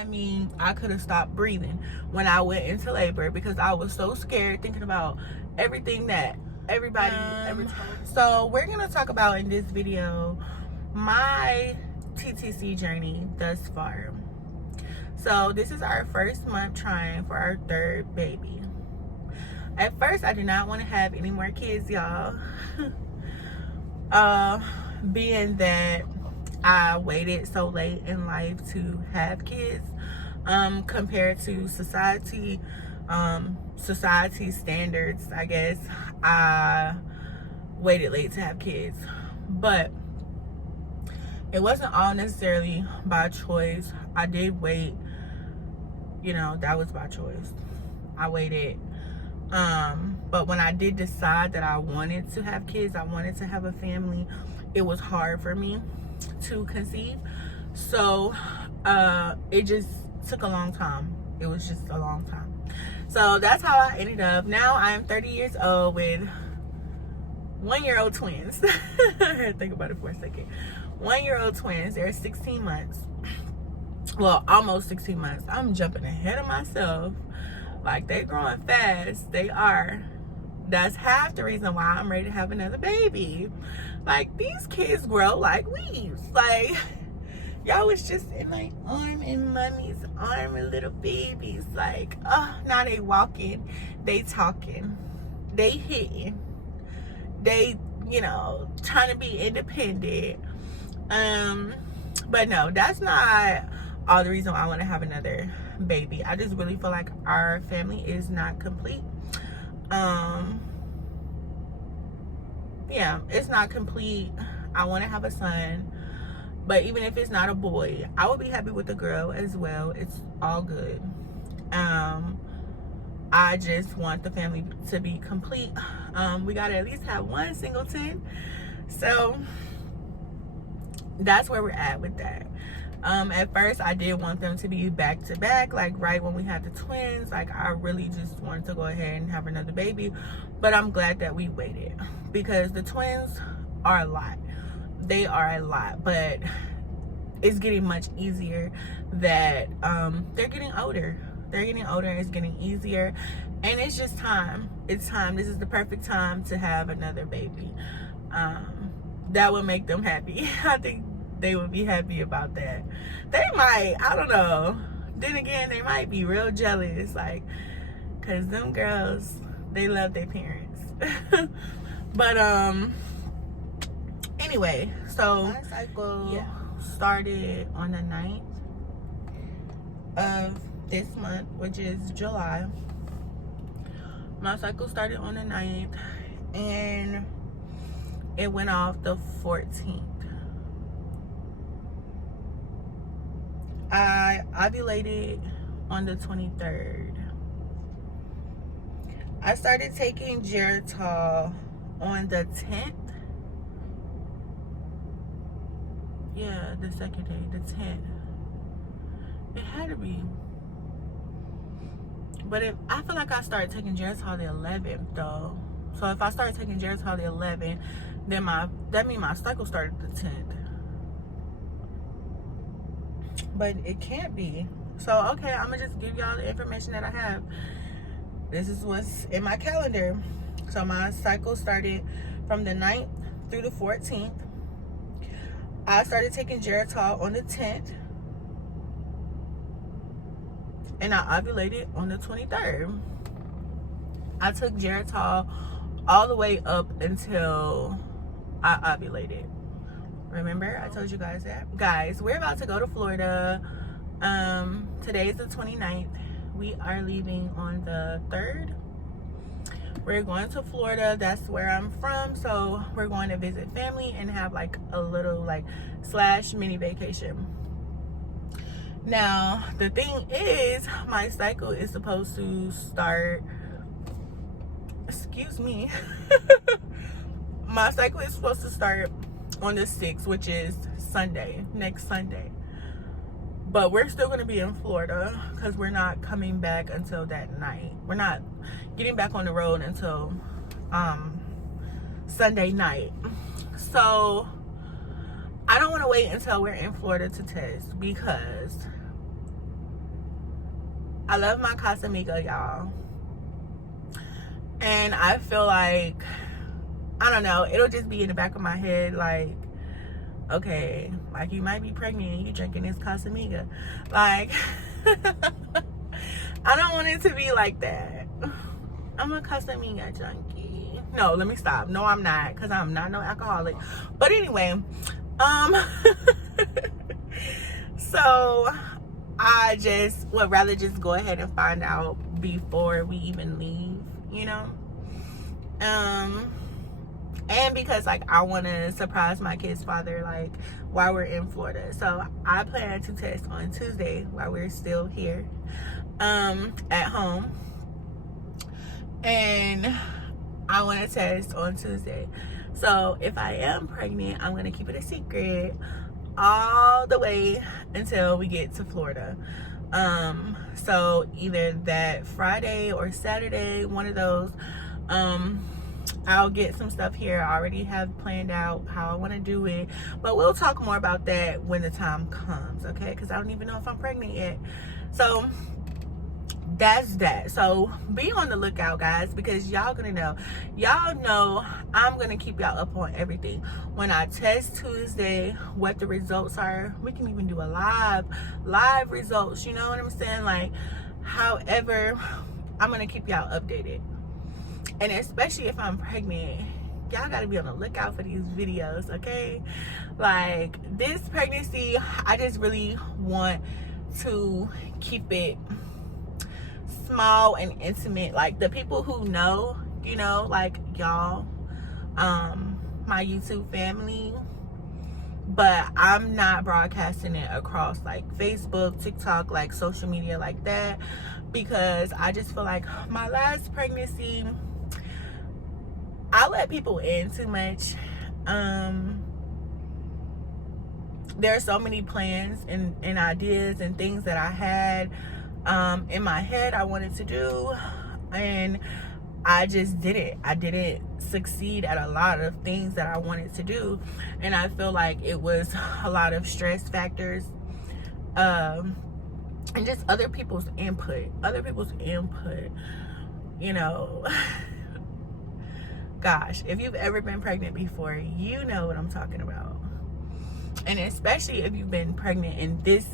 I mean, I could have stopped breathing when I went into labor because I was so scared thinking about everything that everybody ever told me. So we're going to talk about in this video my TTC journey thus far. So this is our first month trying for our third baby. At first, I did not want to have any more kids, y'all. Being that I waited so late in life to have kids, compared to society standards, I guess, I waited late to have kids. But it wasn't all necessarily by choice. I did wait, you know, that was by choice. I waited. But when I did decide that I wanted to have kids, I wanted to have a family, it was hard for me to conceive. So it just took a long time. It was just a long time. So that's how I ended up. Now I am 30 years old with 1-year-old twins. I had to think about it for a second. 1-year-old twins. They're 16 months. Well, almost 16 months. I'm jumping ahead of myself. Like, they growing fast. They are. That's half the reason why I'm ready to have another baby. Like, these kids grow like weeds. Like, y'all was just in my arm, in mommy's arm, and little babies. Like, oh, now they walking, they talking, they hitting, they, you know, trying to be independent. But no, that's not all the reason why I want to have another baby. I just really feel like our family is not complete. Yeah, it's not complete. I want to have a son, but even if it's not a boy, I would be happy with a girl as well. It's all good. I just want the family to be complete. We gotta at least have one singleton. So that's where we're at with that. At first I did want them to be back to back, like right when we had the twins. Like, I really just wanted to go ahead and have another baby, but I'm glad that we waited because the twins are a lot. They are a lot, but it's getting much easier that they're getting older. They're getting older. It's getting easier, and it's just time. It's time. This is the perfect time to have another baby. That would make them happy. I think they would be happy about that. They might, I don't know. Then again, they might be real jealous, like, cause them girls, they love their parents. But anyway, so my cycle started on the 9th of this month, which is July. My cycle started on the 9th and it went off the 14th. I ovulated on the 23rd. I started taking Geritol on the 10th. Yeah, the second day, the 10th. It had to be. But I feel like I started taking Geritol the 11th though. So if I started taking Geritol the 11th, then that means my cycle started the 10th. But it can't be. So okay, I'm gonna just give y'all the information that I have. This is what's in my calendar. So my cycle started from the 9th through the 14th. I started taking Geritol on the 10th. And I ovulated on the 23rd. I took Geritol all the way up until I ovulated. Remember, I told you guys that. Guys, we're about to go to Florida. Today is the 29th. We are leaving on the 3rd. We're going to Florida. That's where I'm from. So we're going to visit family and have like a little like / mini vacation. Now, the thing is, my cycle is supposed to start, excuse me. My cycle is supposed to start on the 6th, which is Sunday, next Sunday. But we're still going to be in Florida because we're not coming back until that night. We're not getting back on the road until Sunday night. So I don't want to wait until we're in Florida to test because I love my Casamiga, y'all. And I feel like, I don't know, it'll just be in the back of my head, like, okay, like, you might be pregnant and you drinking this Casamiga. Like, I don't want it to be like that. I'm a Casamiga junkie. No, let me stop. No, I'm not, because I'm not no alcoholic. But anyway, so I just would rather just go ahead and find out before we even leave, you know? And because, like, I want to surprise my kid's father, like, while we're in Florida. So I plan to test on Tuesday while we're still here at home. And I want to test on Tuesday. So if I am pregnant, I'm going to keep it a secret all the way until we get to Florida. So either that Friday or Saturday, one of those, I'll get some stuff here. I already have planned out how I want to do it, but we'll talk more about that when the time comes, okay? Because I don't even know if I'm pregnant yet. So that's that. So be on the lookout, guys, because y'all gonna know. Y'all know I'm gonna keep y'all up on everything. When I test Tuesday, what the results are, we can even do a live results, you know what I'm saying? Like, however, I'm gonna keep y'all updated. And especially if I'm pregnant, y'all gotta be on the lookout for these videos, okay? Like, this pregnancy, I just really want to keep it small and intimate. Like, the people who know, you know, like y'all, my YouTube family, but I'm not broadcasting it across like Facebook, TikTok, like social media like that, because I just feel like my last pregnancy, I let people in too much. There are so many plans and ideas and things that I had in my head I wanted to do, and I just didn't. I didn't succeed at a lot of things that I wanted to do, and I feel like it was a lot of stress factors, and just other people's input, you know. Gosh, if you've ever been pregnant before, you know what I'm talking about. And especially if you've been pregnant in this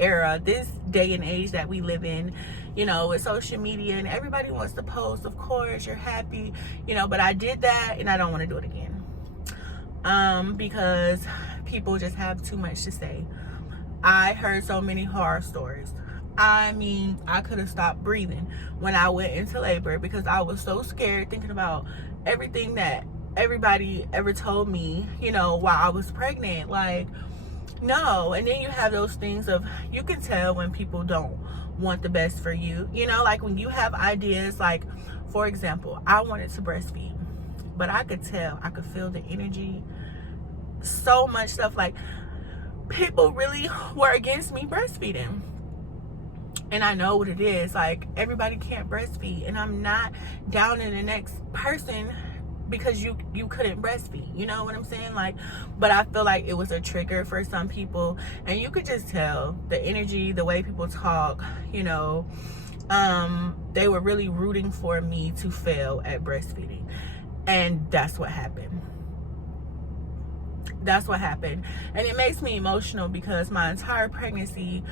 era, this day and age that we live in, you know, with social media, and everybody wants to post, of course, you're happy, you know, but I did that and I don't want to do it again. Because people just have too much to say. I heard so many horror stories. I mean, I could have stopped breathing when I went into labor because I was so scared, thinking about everything that everybody ever told me, you know, while I was pregnant. Like, no. And then you have those things of, you can tell when people don't want the best for you, you know, like when you have ideas, like, for example, I wanted to breastfeed, but I could tell, I could feel the energy, so much stuff, like people really were against me breastfeeding. And I know what it is. Like, everybody can't breastfeed, and I'm not down in the next person because you couldn't breastfeed, you know what I'm saying? Like, but I feel like it was a trigger for some people, and you could just tell the energy, the way people talk, you know, they were really rooting for me to fail at breastfeeding. And that's what happened. And it makes me emotional because my entire pregnancy,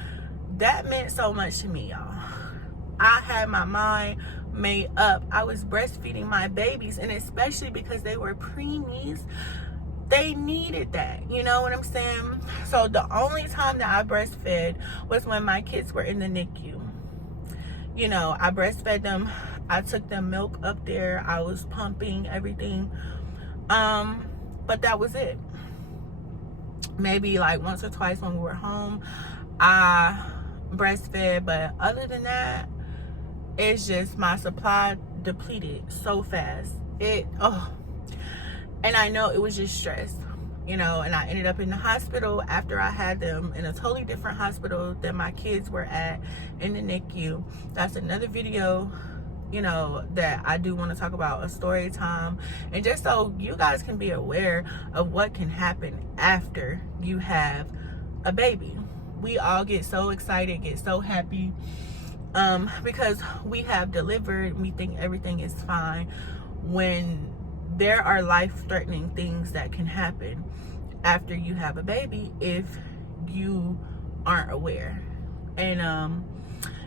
that meant so much to me, y'all. I had my mind made up. I was breastfeeding my babies, and especially because they were preemies, they needed that, you know what I'm saying? So the only time that I breastfed was when my kids were in the NICU. You know, I breastfed them. I took them milk up there. I was pumping everything. But that was it. Maybe like once or twice when we were home, I breastfed, but other than that, it's just my supply depleted so fast. And I know it was just stress, you know, and I ended up in the hospital after I had them, in a totally different hospital than my kids were at, in the NICU. That's another video, you know, that I do want to talk about, a story time, and just so you guys can be aware of what can happen after you have a baby. We all get so excited, get so happy, because we have delivered, we think everything is fine, when there are life-threatening things that can happen after you have a baby if you aren't aware. And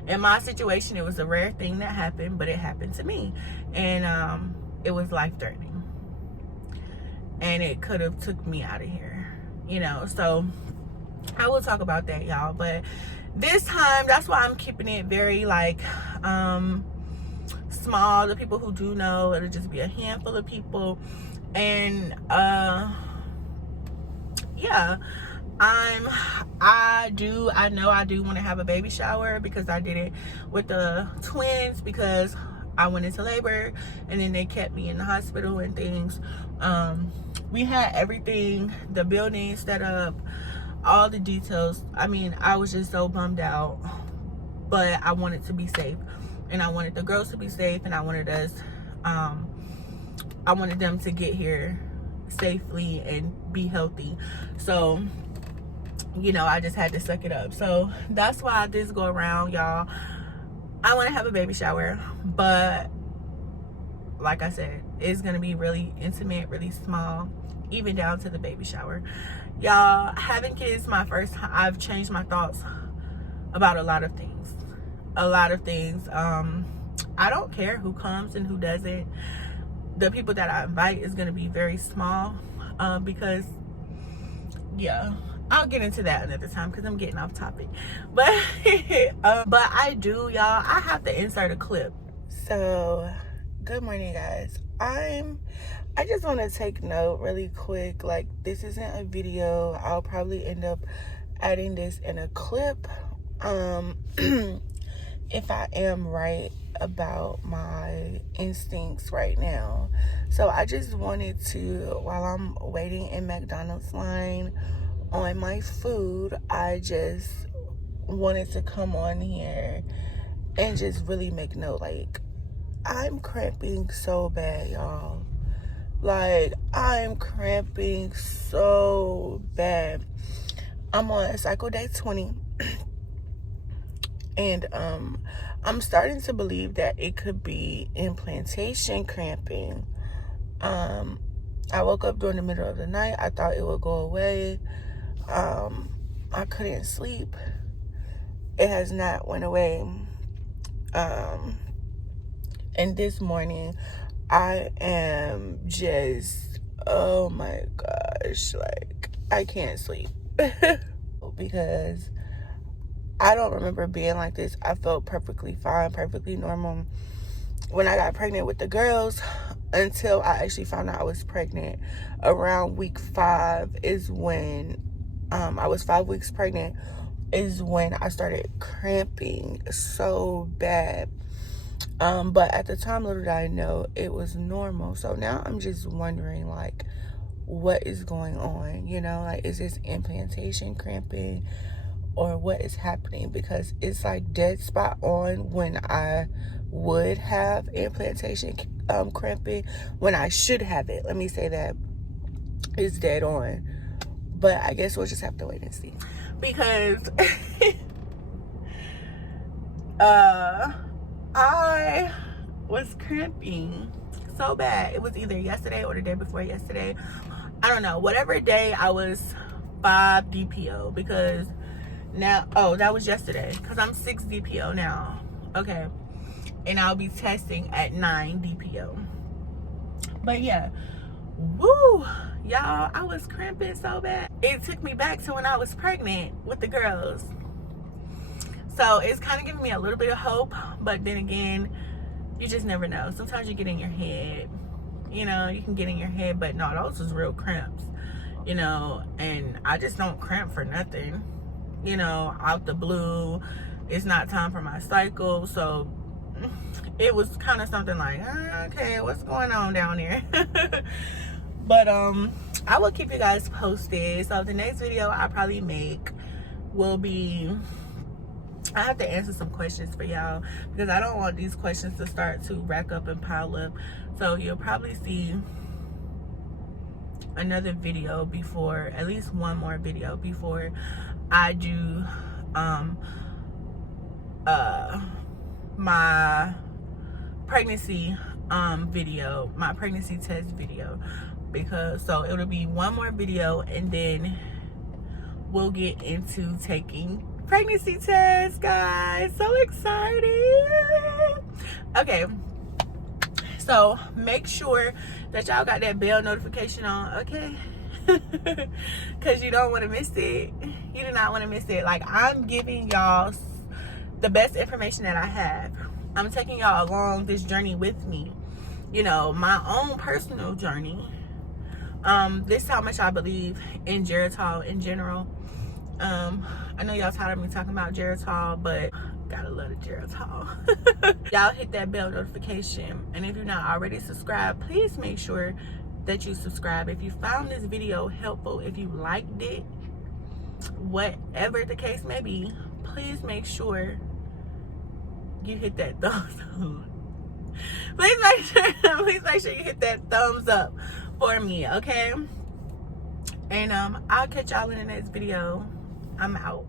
in my situation, it was a rare thing that happened, but it happened to me, and it was life-threatening, and it could have took me out of here, you know. So I will talk about that, y'all, but this time, that's why I'm keeping it very like small. The people who do know, it'll just be a handful of people. And yeah, I do want to have a baby shower, because I did it with the twins, because I went into labor and then they kept me in the hospital and things. We had everything, the building set up, all the details. I mean, I was just so bummed out, but I wanted to be safe, and I wanted the girls to be safe, and I wanted us, I wanted them to get here safely and be healthy. So, you know, I just had to suck it up. So that's why this go around, y'all, I want to have a baby shower, but like I said, it's gonna be really intimate, really small, even down to the baby shower. Y'all, having kids my first time, I've changed my thoughts about a lot of things. I don't care who comes and who doesn't. The people that I invite is going to be very small, because, yeah, I'll get into that another time because I'm getting off topic. But but I do, y'all, I have to insert a clip. So good morning, guys. I just want to take note really quick, like, this isn't a video. I'll probably end up adding this in a clip if I am right about my instincts right now. So I just wanted to, while I'm waiting in McDonald's line on my food, I just wanted to come on here and just really make note. Like, I'm cramping so bad, y'all. Like, I'm cramping so bad. I'm on cycle day 20. And I'm starting to believe that it could be implantation cramping. I woke up during the middle of the night. I thought it would go away. I couldn't sleep. It has not went away. And this morning, I am just, oh my gosh, like, I can't sleep. Because I don't remember being like this. I felt perfectly fine, perfectly normal when I got pregnant with the girls, until I actually found out I was pregnant. Around week 5 is when, I was 5 weeks pregnant, is when I started cramping so bad. But at the time, little did I know, it was normal. So now I'm just wondering, like, what is going on? You know, like, is this implantation cramping, or what is happening? Because it's like dead spot on when I would have implantation cramping, when I should have it. Let me say that. It's dead on. But I guess we'll just have to wait and see. Because I was cramping so bad. It was either yesterday or the day before yesterday. I don't know. Whatever day, I was 5 DPO, because now, oh, that was yesterday, because I'm 6 DPO now. Okay. And I'll be testing at 9 DPO. But yeah, woo, y'all, I was cramping so bad. It took me back to when I was pregnant with the girls. So it's kind of giving me a little bit of hope, but then again, you just never know. Sometimes you get in your head, you know, you can get in your head, but no, those was real cramps, you know, and I just don't cramp for nothing, you know, out the blue. It's not time for my cycle, so it was kind of something like, okay, what's going on down there? But I will keep you guys posted. So the next video I probably make will be, I have to answer some questions for y'all, because I don't want these questions to start to rack up and pile up. So you'll probably see another video before, at least one more video before I do my pregnancy video, my pregnancy test video, because so it'll be one more video and then we'll get into taking pregnancy tests, guys. So excited. Okay, so make sure that y'all got that bell notification on, okay? Because you don't want to miss it. You do not want to miss it. Like, I'm giving y'all the best information that I have. I'm taking y'all along this journey with me, you know, my own personal journey. This is how much I believe in Geritol in general. I know y'all tired of me talking about Geritol, but gotta love the Geritol. Y'all hit that bell notification, and if you're not already subscribed, please make sure that you subscribe. If you found this video helpful, if you liked it, whatever the case may be, please make sure you hit that thumbs up. Please make sure you hit that thumbs up for me, okay? And I'll catch y'all in the next video. I'm out.